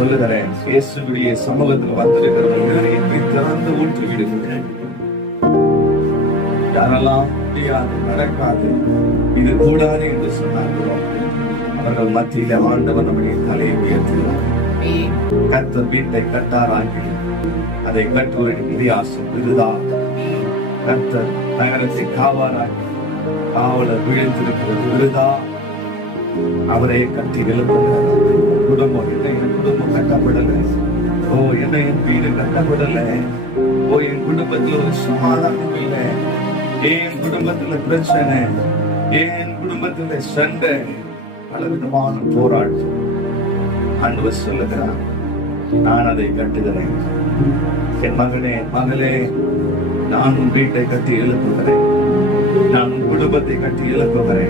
சொல்லுகிறேன், இயேசுவுடைய சமூகத்தில் வந்திருக்கிறவர்கள் திறந்து ஊற்றி விடுகிறேன். யாரெல்லாம் முடியாது, நடக்காது, இது கூடாது என்று சொன்னார்களோ அவர்கள் மத்தியில ஆண்டவர் நம்முடைய தலையை உயர்த்துகிறார். கர்த்தர் வீட்டை கட்டாராக்கி அதை கட்டுவதற்கு இதிகாசம் விருதா. கர்த்தர் நகரத்தை காவாராக்கி காவலர் விழுந்திருக்கிறது விருதா. அவரை கட்டி எழுப்புகிறார். குடும்பம் என்ன, என் குடும்பம் கட்டப்படலை. ஓ, என்ன என் வீடு கட்டப்படலை. ஓ, என் குடும்பத்தில் ஒரு சமாதானம் இல்லை. என் குடும்பத்துல பிரச்சனை, என் குடும்பத்துல சண்டை, பலவிதமான போராட்டம். ஆண்டவர் சொல்லுகிறார், நான் அதை கட்டுகிறேன். என் மகனே, மகளே, நான் உன் வீட்டை கட்டி எழுப்புகிறேன். நான் உன் குடும்பத்தை கட்டி எழுப்புகிறேன்.